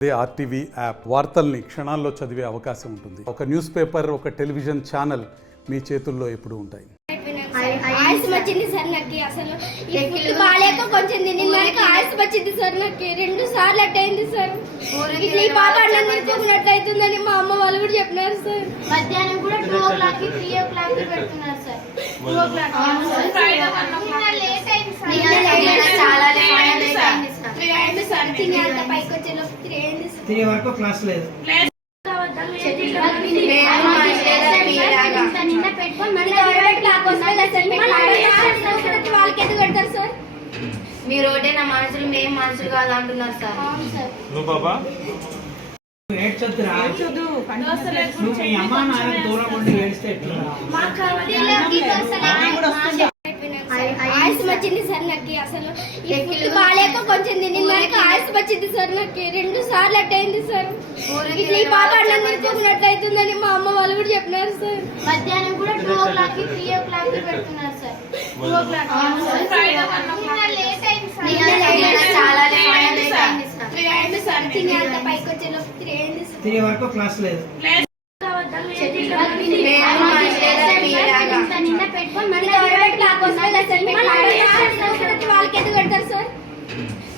RTV app వార్తల్ని క్షణాల్లో చదివే అవకాశం ఉంటుంది. ఒక న్యూస్ పేపర్, ఒక టెలివిజన్ ఛానల్ మీ చేతుల్లో ఎప్పుడూ ఉంటాయి. ఆయాసం వచ్చింది సార్ నాకు. అసలు ఇప్పుడు బాగాలేక కొంచెం తిన్నదానికి ఆయాసం వచ్చింది సార్ నాకు. 2 సార్లు అట్టయింది సార్. ఇట్లా ఈ పాప అన్నం తినుకున్నట్టు అవుతుందని మా అమ్మ వాళ్ళు కూడా చెప్పినారు సార్. మధ్యాహ్నం కూడా 2 o'clock 3 o'clock పెడుతున్నారు సార్. 2 o'clock చాలా లేట్ అయింది సార్. తినేంత పైకి వచ్చేలోపు 3 అయింది సార్. 3 వరకు క్లాస్ లేదు. నిన్న పెట్టుకొని వాళ్ళకి ఎందుకు పెడతారు సార్? మీరు ఒకటే నా మనుషులు, మేము మనుషులు కాదు అంటున్నారు సార్. నువ్వు బాబా ఏడ్చొద్దురా, నువ్వు మీ అమ్మా నాన్న దూరం ఉండి ఏడిస్తే ఎట్లా? ఆయాసం వచ్చింది సార్ నాకు. అసలు ఇప్పుడు బాగాలేక కొంచెం తిన్నదానికి ఆయాసం వచ్చింది సార్ నాకు. 2 సార్లు అట్టయింది సార్. ఇట్లా ఈ పాప అన్నం తినుకున్నట్టు అవుతుందని మా అమ్మ వాళ్ళు కూడా చెప్పినారు సార్. మధ్యాహ్నం కూడా 2 o'clock 3 o'clock పెడుతున్నారు సార్. 2 o'clock చాలా లేట్ అయింది సార్. తినేంత పైకి వచ్చేలోపు 3 అయింది సార్. 3 వరకు క్లాస్ లేదు. నిన్న పెట్టుకొని వాళ్ళకి ఎందుకు పెడతారు సార్?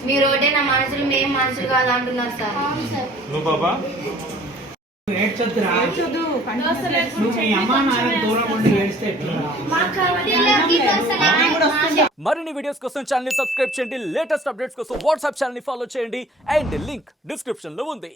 మీరు ఒకటే నా మనుషులు, మేము మనుషులు కాదు అంటున్నారు సార్. నువ్వు బాబా ఏడ్చొద్దురా, నువ్వు మీ అమ్మా నాన్న దూరం ఉండి ఏడిస్తే ఎట్లా? మరిన్ని వీడియోస్ కోసం ఛానల్ ని సబ్స్క్రైబ్ చేయండి. లేటెస్ట్ అప్డేట్స్ కోసం వాట్సాప్ ఛానల్ ని ఫాలో చేయండి. అండ్ లింక్ డిస్క్రిప్షన్ లో ఉంది.